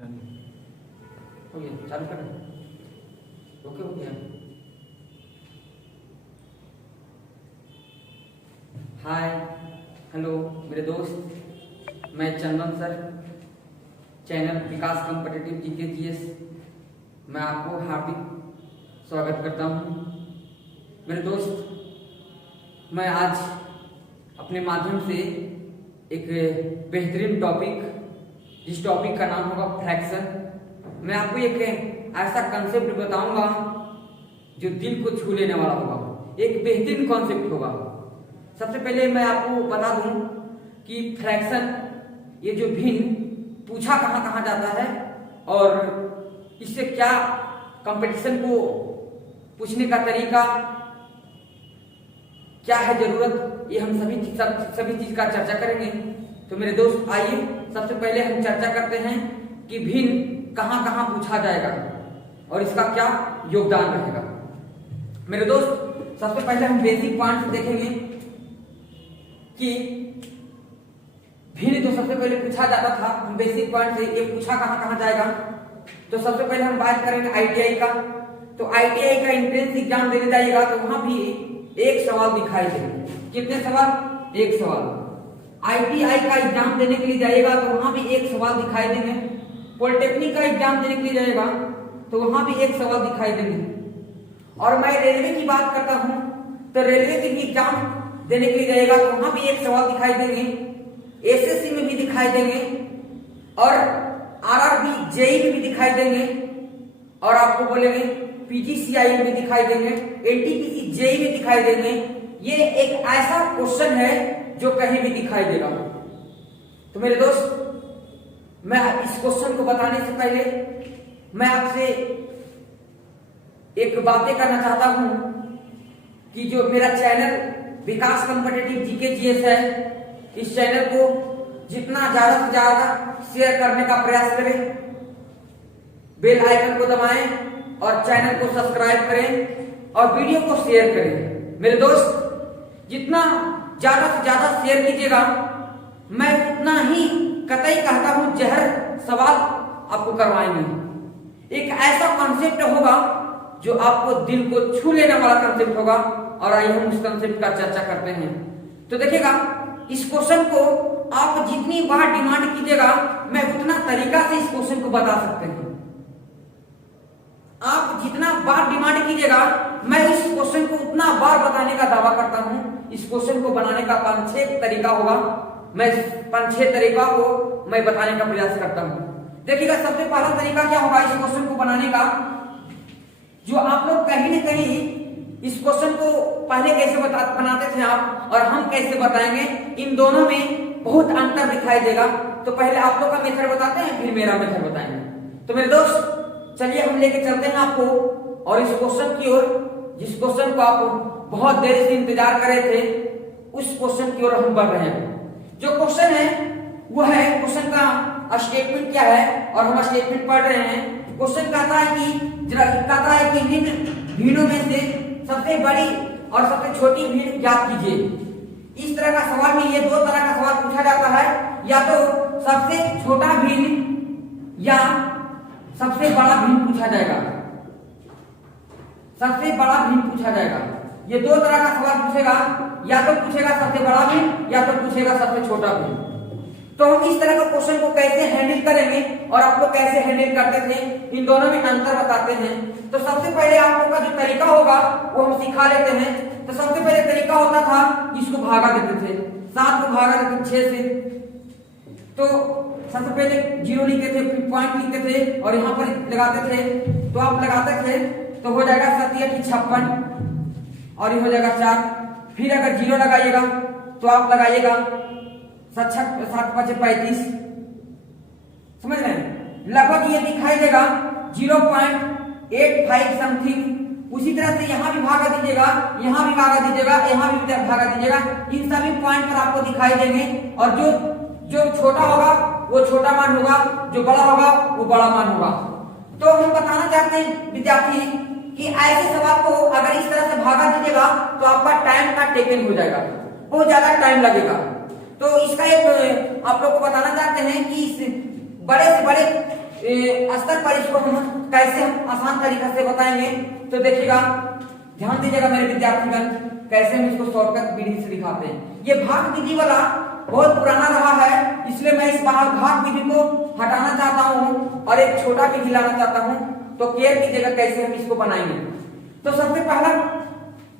हो गया, चालू कर। ओके हो गया। हाय, हेलो मेरे दोस्त, मैं चंदन सर, चैनल विकास कॉम्पिटिटिव जीके जीएस, मैं आपको हार्दिक स्वागत करता हूँ। मेरे दोस्त, मैं आज अपने माध्यम से एक बेहतरीन टॉपिक, जिस टॉपिक का नाम होगा फ्रैक्शन, मैं आपको एक ऐसा कंसेप्ट बताऊंगा जो दिल को छू लेने वाला होगा, एक बेहतरीन कॉन्सेप्ट होगा। सबसे पहले मैं आपको बता दूं कि फ्रैक्शन, ये जो भिन्न, पूछा कहाँ कहाँ जाता है और इससे क्या कंपटीशन को पूछने का तरीका क्या है, जरूरत, ये हम सभी चीज का चर्चा करेंगे। तो मेरे दोस्त आइए, सबसे पहले हम चर्चा करते हैं कि भिन्न कहाँ कहाँ पूछा जाएगा और इसका क्या योगदान रहेगा। मेरे दोस्त, सबसे पहले हम बेसिक पॉइंट्स देखेंगे कि भिन्न तो सबसे पहले पूछा जाता था। हम बेसिक पॉइंट से ये पूछा कहाँ कहाँ जाएगा, तो सबसे पहले हम बात करेंगे आईटीआई का। तो आईटीआई का एंट्रेंस एग्जाम देने जाइएगा तो वहां भी एक सवाल दिखाई देगा। कितने सवाल? एक सवाल। आईटीआई का एग्जाम देने के लिए जाइएगा तो वहां भी एक सवाल दिखाई देंगे। पॉलिटेक्निक का एग्जाम देने के लिए जाइएगा तो वहां भी एक सवाल दिखाई देंगे। और मैं रेलवे की बात करता हूं तो रेलवे के भी एग्जाम देने के लिए जाइएगा तो वहां भी एक सवाल दिखाई देंगे। एसएससी में भी दिखाई देंगे और आरआरबी जेई में भी दिखाई देंगे और आपको बोलेंगे पीजीसीआई में दिखाई देंगे, एनटीपीसी जेई में दिखाई देंगे। ये एक ऐसा क्वेश्चन है जो कहीं भी दिखाई देगा। तो मेरे दोस्त, मैं इस क्वेश्चन को बताने से पहले मैं आपसे एक बातें करना चाहता हूं कि जो मेरा चैनल विकास कॉम्पिटिटिव जीके जीएस है, इस चैनल को जितना ज्यादा से ज्यादा शेयर करने का प्रयास करें, बेल आइकन को दबाएं और चैनल को सब्सक्राइब करें और वीडियो को शेयर करें। मेरे दोस्त, जितना ज्यादा से ज्यादा शेयर कीजिएगा, मैं उतना ही कतई कहता हूं जहर सवाल आपको करवाएंगे। एक ऐसा कॉन्सेप्ट होगा जो आपको दिल को छू लेने वाला कॉन्सेप्ट होगा। और आइए हम उस कॉन्सेप्ट का चर्चा करते हैं। तो देखिएगा, इस क्वेश्चन को आप जितनी बार डिमांड कीजिएगा, मैं उतना तरीका से इस क्वेश्चन को बता सकते हैं। आप जितना बार डिमांड कीजिएगा, मैं इस क्वेश्चन को उतना बार बताने का दावा करता हूं। इस क्वेश्चन को बनाने का 5-6 तरीका होगा, मैं 5-6 तरीका को मैं बताने का प्रयास करता हूं। देखिएगा, सबसे पहला तरीका क्या होगा इस क्वेश्चन को बनाने का, जो आप लोग कहीं ना कहीं इस क्वेश्चन को पहले कैसे बनाते थे आप और हम कैसे बताएंगे, इन दोनों में बहुत अंतर दिखाई देगा। तो पहले आप लोग का मेथड बताते हैं, फिर मेरा मेथड बताएंगे। तो मेरे दोस्त, चलिए हम लेके चलते हैं आपको और इस क्वेश्चन की ओर, जिस क्वेश्चन को आप बहुत देर से इंतजार कर रहे थे, उस क्वेश्चन की ओर हम बढ़ रहे हैं। जो क्वेश्चन है वो है, क्वेश्चन का स्टेटमेंट क्या है और हम स्टेटमेंट पढ़ रहे हैं। क्वेश्चन कहता है कि निम्न भीड़ों में से सबसे बड़ी और सबसे छोटी भीड़ ज्ञात कीजिए। इस तरह का सवाल में ये दो तरह का सवाल पूछा जाता है, या तो सबसे छोटा भीड़ या सबसे बड़ा भीड़ पूछा जाएगा। सबसे बड़ा भीड़ पूछा जाएगा। ये दो तरह का सवाल पूछेगा, या तो पूछेगा सबसे बड़ा भीड़ या तो पूछेगा सबसे छोटा भीड़। तो हम इस तरह का क्वेश्चन को कैसे हैंडल करेंगे और आप लोग कैसे हैंडल करते थे, इन दोनों में अंतर बताते हैं। तो सबसे पहले आप लोग का जो तरीका होगा वो हम सिखा लेते हैं। तो सबसे पहले तरीका होता था, इसको भागा देते थे, 7 को भागा देते 6 से। तो सबसे पहले 0 लिखते थे, फिर पॉइंट लिखते थे और यहाँ पर लगाते थे। तो आप लगाते थे तो हो जाएगा 7 56 और ये हो जाएगा 4। फिर अगर 0 लगाइएगा तो आप लगाइएगा 7 5 35। समझ रहे हैं? लगभग ये दिखाई देगा 0.85 समथिंग। उसी तरह से यहाँ भी भागा दीजिएगा, यहाँ भी भागा दीजिएगा, यहाँ भी भागा दीजिएगा। इन सभी पॉइंट पर आपको दिखाई देंगे और जो छोटा होगा वो छोटा मान होगा, जो बड़ा होगा वो बड़ा मान होगा। तो हम बताना चाहते हैं विद्यार्थी कि ऐसे सवाल को अगर इस तरह से भागा दीजिएगा तो आपका टाइम का टेकन हो जाएगा, बहुत ज्यादा टाइम लगेगा। तो इसका एक आप लोग को बताना चाहते हैं कि इस बड़े से बड़े पर इसको हम कैसे हम आसान तरीके से बताएंगे। तो देखिएगा, ध्यान दीजिएगा मेरे विद्यार्थीगण, कैसे हम इसको शॉर्टकट विधि से दिखाते हैं। ये भाग विधि वाला बहुत पुराना रहा है, इसलिए मैं इस भाग विधि को हटाना चाहता हूँ और एक छोटा विधि लाना चाहता हूँ। तो केयर कीजिएगा कैसे हम इसको बनाएंगे। तो सबसे पहला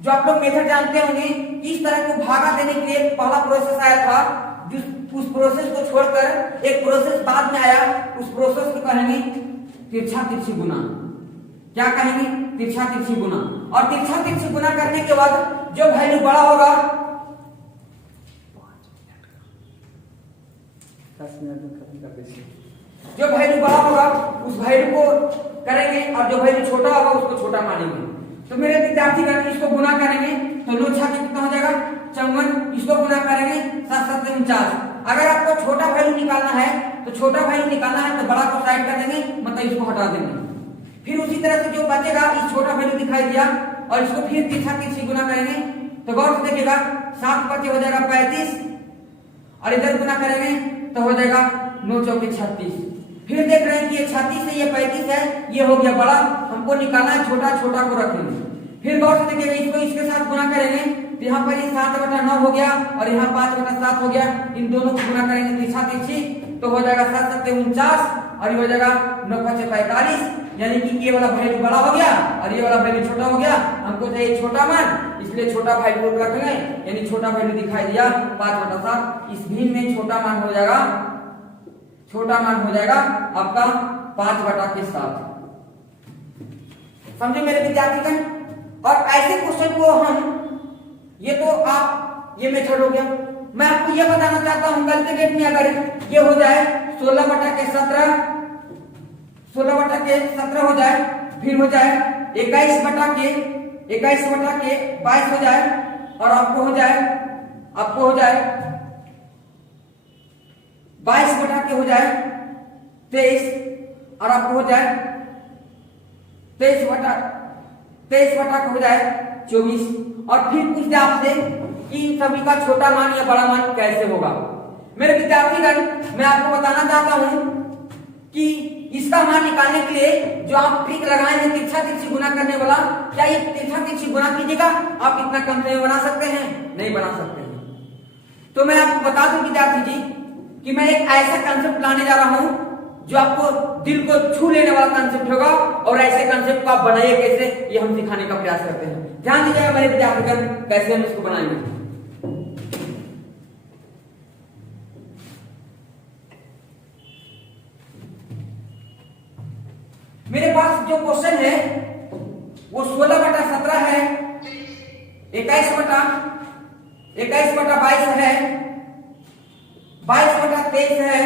जो आप लोग मेथड जानते होंगे, इस तरह को भागा देने के लिए पहला प्रोसेस आया था, उस प्रोसेस को छोड़कर एक प्रोसेस बाद में आया, उस प्रोसेस को कहेंगे तिरछा तिरछी गुना। क्या कहेंगे? तिरछा तिरछी गुना। और तिरछा तिरछी गुना करने के बाद जो वैल्यू बड़ा होगा, 10 मिनट में खत्म कर देंगे, जो वैल्यू बड़ा होगा उस वैल्यू को करेंगे और जो वैल्यू छोटा होगा उसको छोटा मानेंगे। तो मेरे विद्यार्थीगण इसको गुना करेंगे तो 9 छा कितना हो जाएगा? 54। इसको गुना करेंगे 7 7 49। अगर आपको छोटा वैल्यू निकालना है तो छोटा वैल्यू निकालना है तो बड़ा को साइड कर देंगे, मतलब इसको हटा देंगे। फिर उसी तरह से जो बचेगा, इस छोटा वैल्यू दिखाई दिया और इसको फिर तिरछा तिरछी गुना करेंगे। तो गौर से देखिएगा, 7 बचे हो जाएगा 35 और इधर गुना करेंगे तो हो जाएगा 9 चौके 36। फिर देख रहे हैं कि ये 36 है, ये 35 है, ये हो गया बड़ा, हमको निकालना है छोटा, छोटा को रखेंगे। फिर गौर से देखिएगा, इसको इसके साथ गुना करेंगे तो यहाँ पर ये 7/9 हो गया और यहाँ 5/7 हो गया। इन दोनों को गुना करेंगे तिरछा तिरछी तो हो जाएगा 7 7 49 और ये हो जाएगा 9 5 45। यानी कि ये वाला वैल्यू बड़ा हो गया और ये वाला वैल्यू छोटा हो गया। हमको चाहिए छोटा मान, इसलिए छोटा वैल्यू रखेंगे, यानी छोटा वैल्यू दिखाई दिया 5/7। इस भिन्न में छोटा मान हो जाएगा, छोटा मान हो जाएगा आपका 5/7। समझे मेरे विद्यार्थीगण? और ऐसे क्वेश्चन को हम, ये तो आप, ये मेथड हो गया। मैं आपको ये बताना चाहता हूं, कल के डेट में अगर ये हो जाए 16/17, 16/17 हो जाए, फिर हो जाए 21/22 हो जाए और आपको हो जाए 22 हो जाए 23 और आपको हो जाए 23 हो जाए 24। और फिर पूछ दे आपसे कि इन सभी का छोटा मान या बड़ा मान कैसे होगा। मेरे विद्यार्थीगण, मैं आपको बताना चाहता हूं कि इसका मान निकालने के लिए जो आप ट्रिक लगाए हैं तिरछा तिरछी गुना करने वाला, क्या ये तिरछा तिरछी गुना कीजिएगा आप इतना कम समय बना सकते हैं? नहीं बना सकते हैं। तो मैं आपको बता दूं विद्यार्थी जी कि मैं एक ऐसा कंसेप्ट लाने जा रहा हूं जो आपको दिल को छू लेने वाला कंसेप्ट होगा, और ऐसे कंसेप्ट को आप बनाइए कैसे, ये हम सिखाने का प्रयास करते हैं। ध्यान दीजिएगा मेरे विद्यार्थीगण, कैसे हम इसको बनाएंगे। मेरे पास जो क्वेश्चन है वो 16/17 है, 21/22 है, 22/23 है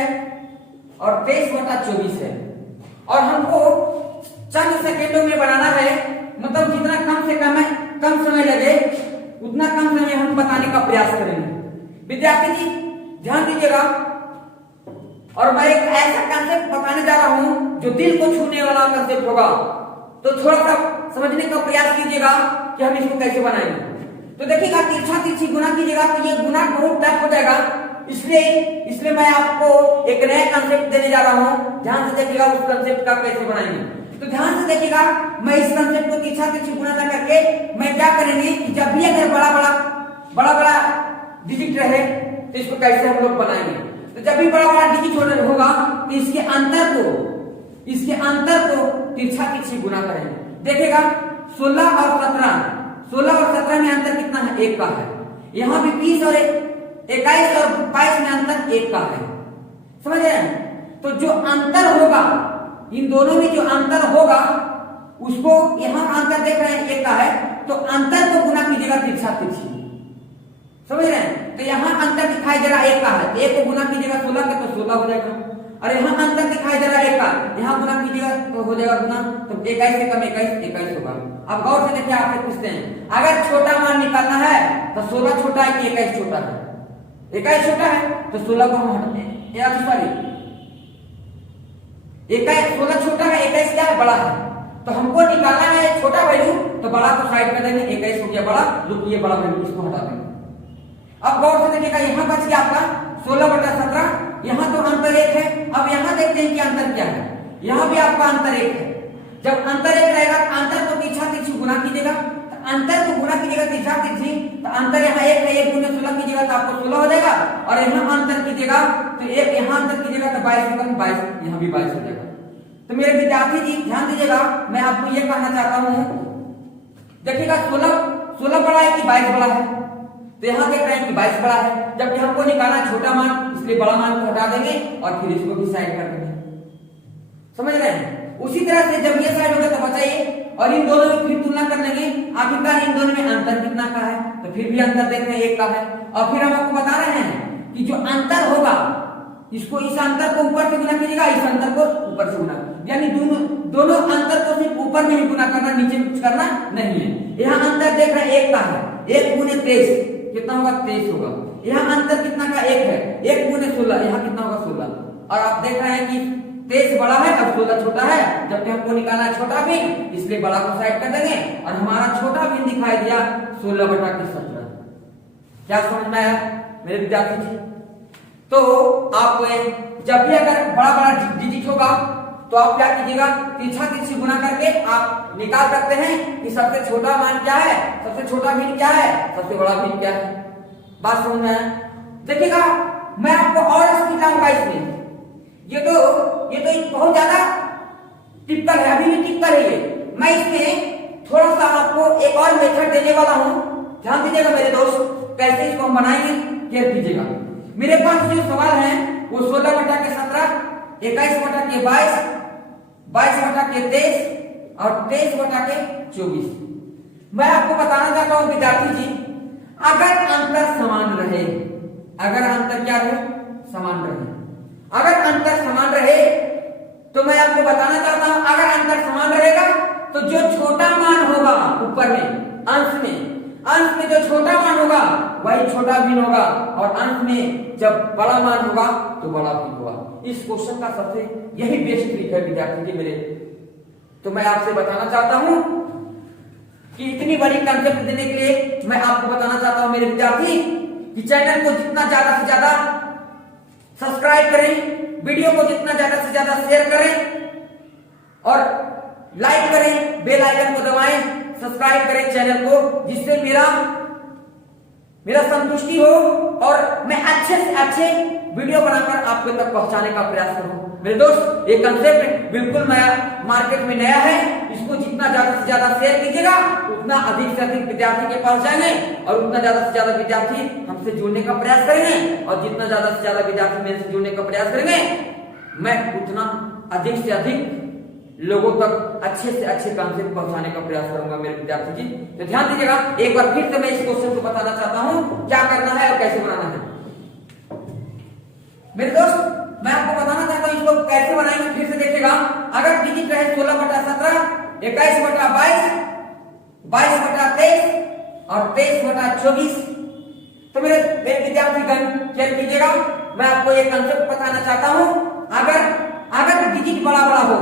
और 23/24 है। और हमको चंद सेकेंडों में बनाना है, मतलब जितना कम समय लगे उतना कम समय हम बताने का प्रयास करेंगे। विद्यार्थी जी ध्यान दीजिएगा, और मैं एक ऐसा कंसेप्ट बताने जा रहा हूं जो दिल को छूने वाला कंसेप्ट होगा। तो थोड़ा सा समझने का प्रयास कीजिएगा कि हम इसको कैसे बनाएंगे। तो देखिएगा, तिरछा तिरछी गुना कीजिएगा तो ये गुना बहुत टफ हो जाएगा, इसलिए मैं आपको एक नया कंसेप्ट देने जा रहा हूं। ध्यान से देखिएगा उस कंसेप्ट का कैसे बनाएंगे। तो ध्यान से देखिएगा, मैं इस कंसेप्ट को तिरछा तिरछी गुना ना करके मैं क्या करेंगे कि जब भी अगर बड़ा डिजिट रहे तो इसको कैसे हम लोग बनाएंगे। तो जब भी बड़ा डिजिट होगा तो इसके अंतर को तिरछा तिरछी गुना करेंगे। देखिएगा 16 और 17 में अंतर कितना है? 1 का है। यहाँ भी 20 और 21 और 22 में अंतर 1 का है। समझ रहे हैं? तो जो अंतर होगा, इन दोनों में जो अंतर होगा उसको, यहाँ अंतर देख रहे हैं 1 का है, तो अंतर को गुना कीजिएगा तिरछा तिरछी। समझ रहे हैं? तो यहाँ अंतर दिखाई दे रहा 1 का है, 1 को गुना कीजिएगा 16 का तो 16 हो जाएगा। और यहाँ अंतर दिखाई दे रहा 1 का, यहाँ गुना कीजिएगा तो हो जाएगा गुना, तो 21 से कम 21 होगा। अब गौर से देखिए, आपसे पूछते हैं अगर छोटा मान निकालना है तो 16 छोटा है कि 21 छोटा है? 21 छोटा है तो 16 को हम हटाते हैं, 16 छोटा है, 21 क्या है? बड़ा है। तो हमको निकालना है छोटा वैल्यू, तो बड़ा को साइड में देंगे, 21 हो गया बड़ा, रुकिए बड़ा वैल्यू इसको हटा देंगे। अब गौर से देखिएगा, यहाँ बच गया आपका 16/17, यहाँ तो अंतर 1 है। अब यहाँ देखते हैं कि अंतर क्या है। यहाँ भी आपका अंतर एक है। जब अंतर एक रहेगा तो अंतर को तिरछा तिरछी गुना कीजिएगा, तो अंतर को गुना कीजिएगा तिरछा तिरछी, तो अंतर यहाँ एक है, 1 गुना 16 कीजिएगा तो आपको 16 हो जाएगा, और यहाँ अंतर कीजिएगा तो एक यहाँ अंतर कीजिएगा तो 22 होगा, 22 यहाँ भी 22 हो जाएगा। तो मेरे विद्यार्थी जी ध्यान दीजिएगा, मैं आपको ये कहना चाहता हूँ, देखिएगा 16 बड़ा है कि 22 बड़ा है, तो यहाँ देख रहे हैं कि 22 बड़ा है, जबकि हमको निकालना छोटा मान, इसलिए बड़ा मान को हटा देंगे और फिर इसको भी साइड कर देंगे। समझ रहे हैं? उसी तरह से जब ये साइड होगा तो बचाइए, और इन दोनों में फिर तुलना कर लेंगे, आखिरकार इन दोनों में अंतर कितना का है, तो फिर भी अंतर देख रहे हैं 1 का है। और फिर हम आपको बता रहे हैं कि जो अंतर होगा इसको इस अंतर को ऊपर से गुना कीजिएगा, इस अंतर को ऊपर से गुना, यानी दोनों अंतर को सिर्फ ऊपर में ही गुना करना, नीचे में कुछ करना नहीं है। यहाँ अंतर देख रहे हैं 1 का है, 1 गुने 23 कितना होगा, 23 होगा। यहाँ अंतर कितना का 1 है, 1 गुने 16, यहाँ कितना होगा 16। और आप देख रहे हैं कि 23 बड़ा है और 16 छोटा है, जबकि हमको निकालना है छोटा भिन्न, इसलिए बड़ा को साइड कर देंगे और हमारा छोटा भिन्न दिखाई दिया 16/17। क्या समझ में आया मेरे विद्यार्थी जी? तो आप जब भी अगर बड़ा बड़ा डिजिट होगा तो आप क्या कीजिएगा, तिरछा तिरछी गुना करके आप निकाल सकते हैं कि सबसे छोटा मान क्या है, सबसे छोटा भिन्न क्या है, सबसे बड़ा भिन्न क्या है। बात समझ में आया? देखिएगा मैं आपको और स्पीड लाऊंगा इसमें, ये तो बहुत ज्यादा टिपिकल है, अभी भी टिपिकल है ये। मैं इसमें थोड़ा सा आपको एक और मेथड देने वाला हूं, ध्यान दीजिएगा मेरे दोस्त, कैसे इसको हम बनाएंगे केयर कीजिएगा। मेरे पास जो सवाल है वो 16/17, 21/22, 22/23 और 23/24। मैं आपको बताना चाहता हूं विद्यार्थी जी, अगर अंतर समान रहे, अगर अंतर क्या रहे, समान रहे, अगर अंतर समान रहे तो मैं आपको बताना चाहता हूं, अगर अंतर समान रहेगा तो जो छोटा मान होगा ऊपर में अंश में जो छोटा मान होगा वही छोटा भिन्न होगा, और अंश में जब बड़ा मान होगा तो बड़ा भिन्न होगा। इस क्वेश्चन का सबसे यही बेस्ट ट्रिक है विद्यार्थी जी मेरे। तो मैं आपसे बताना चाहता हूं कि इतनी बड़ी कंसेप्ट देने के लिए मैं आपको बताना चाहता हूं मेरे विद्यार्थी कि चैनल को जितना ज्यादा से ज्यादा सब्सक्राइब करें, वीडियो को जितना ज्यादा से ज्यादा शेयर करें और लाइक करें, बेल आइकन को दबाएं, सब्सक्राइब करें चैनल को, जिससे मेरा संतुष्टि हो और मैं अच्छे से अच्छे वीडियो बनाकर आपके तक पहुंचाने का प्रयास करूं। मेरे दोस्त ये कंसेप्ट बिल्कुल नया, मार्केट में नया है, इसको जितना ज्यादा से ज्यादा शेयर कीजिएगा उतना अधिक से अधिक विद्यार्थी के पास जाएंगे और उतना ज्यादा से ज्यादा विद्यार्थी हमसे जुड़ने का प्रयास करेंगे, और जितना ज्यादा से ज्यादा विद्यार्थी मेरे से जुड़ने का प्रयास करेंगे मैं उतना अधिक से अधिक लोगों तक अच्छे से अच्छे कंसेप्ट पहुंचाने का प्रयास करूंगा मेरे विद्यार्थी जी। तो ध्यान दीजिएगा, एक बार फिर से मैं इस क्वेश्चन को बताना चाहता हूं क्या करना है और कैसे बनाना है। मेरे दोस्त मैं आपको बताना चाहता हूं इसको कैसे बनाएंगे, फिर से देखिएगा। अगर डिजिट रहे 16/17, 21/22, 22/23 और 23/24, तो मेरे विद्यार्थीगण क्या कीजिएगा, मैं आपको एक कंसेप्ट बताना चाहता हूं। अगर डिजिट बड़ा बड़ा हो,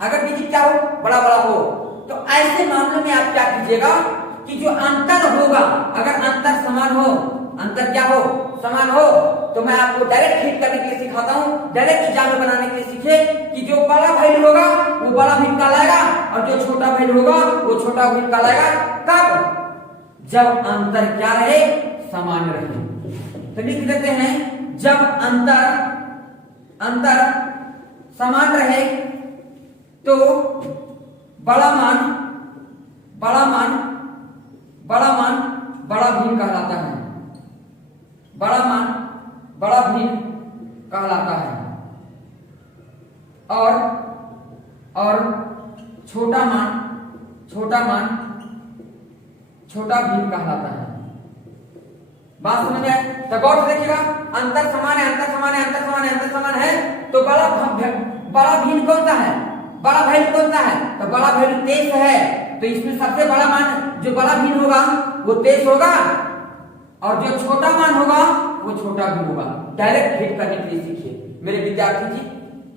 अगर डिजिट क्या हो, बड़ा बड़ा हो, तो ऐसे मामले में आप क्या कीजिएगा कि जो अंतर होगा, अगर अंतर समान हो, अंतर क्या हो, समान हो, तो मैं आपको डायरेक्ट हिट करने के लिए सिखाता हूं, डायरेक्ट एग्जाम बनाने के लिए सीखिए कि जो बड़ा वैल्यू होगा वो बड़ा भिन्न कहलाएगा और जो छोटा वैल्यू होगा वो छोटा भिन्न कहलाएगा। कब? जब अंतर क्या रहे, समान रहे। तो लिख देते हैं, जब अंतर समान रहे तो बड़ा मान बड़ा भिन्न कहलाता है, बड़ा मान बड़ा भिन्न कहलाता है, और छोटा मान छोटा भिन्न कहलाता है। बात समझ आए? तो गौर से देखिएगा, अंतर समान है, अंतर समान है, अंतर समान है, अंतर समान है, तो बड़ा भिन्न कौन सा है, बड़ा वैल्यू कौन सा है, तो बड़ा वैल्यू 23 है, तो इसमें सबसे बड़ा मान जो बड़ा भिन्न होगा वो 23 होगा, और जो छोटा मान होगा वो छोटा भिन्न होगा। डायरेक्ट हिट करने के लिए सीखिए मेरे विद्यार्थी जी,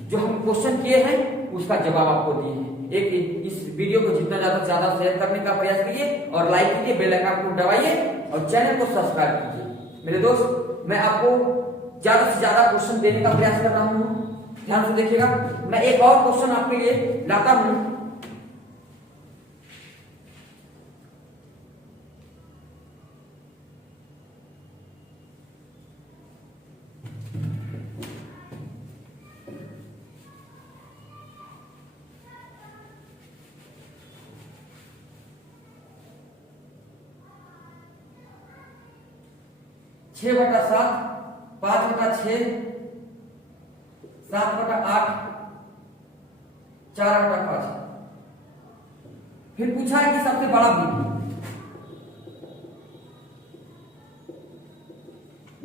जो हम क्वेश्चन किए हैं उसका जवाब आपको दिए हैं। एक इस वीडियो को जितना ज्यादा से ज्यादा शेयर करने का प्रयास कीजिए और लाइक कीजिए, बेल आइकन को दबाइए और चैनल को सब्सक्राइब कीजिए। मेरे दोस्त मैं आपको ज्यादा से ज्यादा क्वेश्चन देने का प्रयास कर रहा हूँ, ध्यान से देखिएगा, मैं एक और क्वेश्चन आपके लिए लाता हूं। छह बटा सात, 5/6, 7/8, 4/5। फिर पूछा है कि सबसे बड़ा भिन्न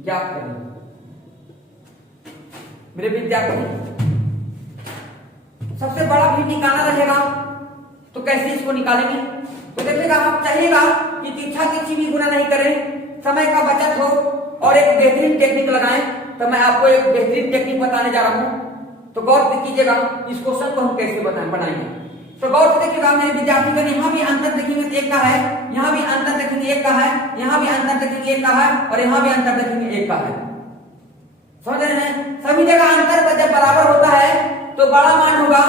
ज्ञात करें। मेरे विद्यार्थी, सबसे बड़ा भिन्न निकालना रहेगा तो कैसे इसको निकालेंगे? तो देखिएगा, आप चाहिएगा कि तीखा तिरछी भी गुना नहीं करें, समय का बचत हो और एक बेहतरीन टेक्निक लगाएं। तो मैं आपको एक बेहतरीन टेक्निक बताने जा रहा हूं, तो गौर से कीजिएगा इस क्वेश्चन को हम कैसे बनाएंगे। तो गौर से देखिएगा मेरे विद्यार्थीगण, यहाँ भी अंतर देखेंगे तो एक का है, यहाँ भी अंतर देखेंगे एक का है, यहाँ भी अंतर देखेंगे एक का है, और यहाँ भी अंतर देखेंगे एक का है। समझ रहे हैं? सभी जगह अंतर जब बराबर होता है तो बड़ा मान होगा,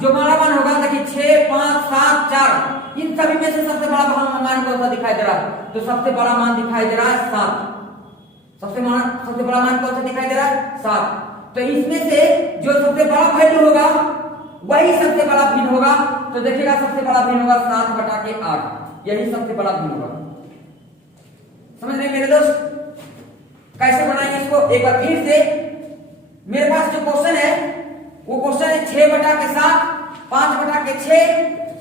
जो बड़ा मान होगा देखिए 6, 5, 7, 4, इन सभी में से सबसे बड़ा मान कौन सा दिखाई दे रहा है? तो सबसे बड़ा मान दिखाई दे रहा है 7। सबसे बड़ा मान कौन सा दिखाई दे रहा है? 7। तो इसमें से जो सबसे बड़ा वैल्यू होगा वही सबसे बड़ा भिन्न होगा। तो देखिएगा सबसे बड़ा भिन्न होगा 7/8, यही सबसे बड़ा भिन्न होगा। समझ रहे मेरे दोस्त? कैसे बनाएंगे इसको एक बार फिर से। मेरे पास जो क्वेश्चन है वो क्वेश्चन है 6/7, 5/6,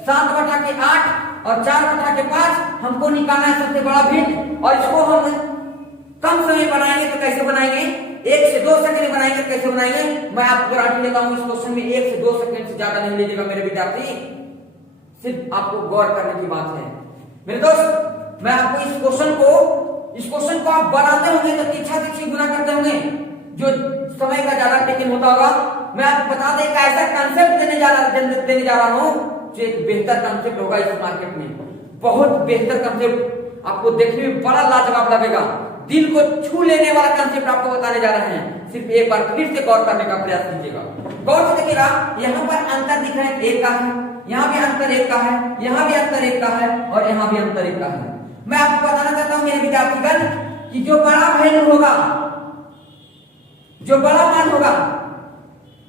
7/8 और 4/5। हमको निकालना है सबसे बड़ा भिन्न, और इसको हम कम समय बनाएंगे तो कैसे बनाएंगे? 1 से 2 सेकंड में बनाएंगे तो कैसे बनाएंगे? मैं आपको गारंटी देता हूं इस क्वेश्चन में 1 से 2 सेकंड से ज्यादा नहीं लीजिएगा मेरे विद्यार्थी, सिर्फ आपको गौर करने की बात है। मेरे दोस्त, मैं आपको इस क्वेश्चन को आप बनाते होंगे तो तीखा तिरछी गुना करते होंगे, जो समय का ज्यादा टेकन होता होगा। मैं आपको बता दें एक ऐसा कंसेप्ट देने जा रहा हूं जो एक बेहतर कंसेप्ट होगा इस मार्केट में, बहुत बेहतर कंसेप्ट, आपको देखने में बड़ा लाजवाब लगेगा, दिल को छू लेने वाला कंसेप्ट आपको बताने जा रहे हैं। सिर्फ एक बार फिर से गौर करने का प्रयास कीजिएगा। गौर से देखिएगा, यहाँ पर अंतर दिख रहा है 1 का है, यहाँ भी अंतर 1 का है, यहाँ भी अंतर 1 का है, और यहाँ भी अंतर 1 का है। मैं आपको बताना चाहता हूं मेरे विद्यार्थीगण कि जो बड़ा वैल्यू होगा, जो बड़ा मान होगा,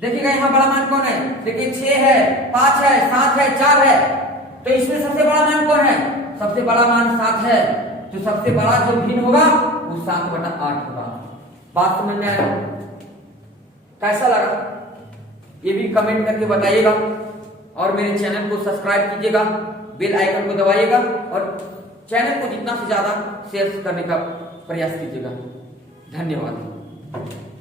देखिएगा यहाँ बड़ा मान कौन है? देखिए 6 है, 5 है, 7 है, 4 है। तो इसमें सबसे बड़ा मान कौन है? सबसे बड़ा मान 7 है। तो सबसे बड़ा जो भिन्न होगा वो 7/8 होगा। बात समझ में आया? कैसा लगा ये भी कमेंट करके बताइएगा, और मेरे चैनल को सब्सक्राइब कीजिएगा, बेल आइकन को दबाइएगा, और चैनल को जितना से ज्यादा शेयर करने का प्रयास कीजिएगा। धन्यवाद।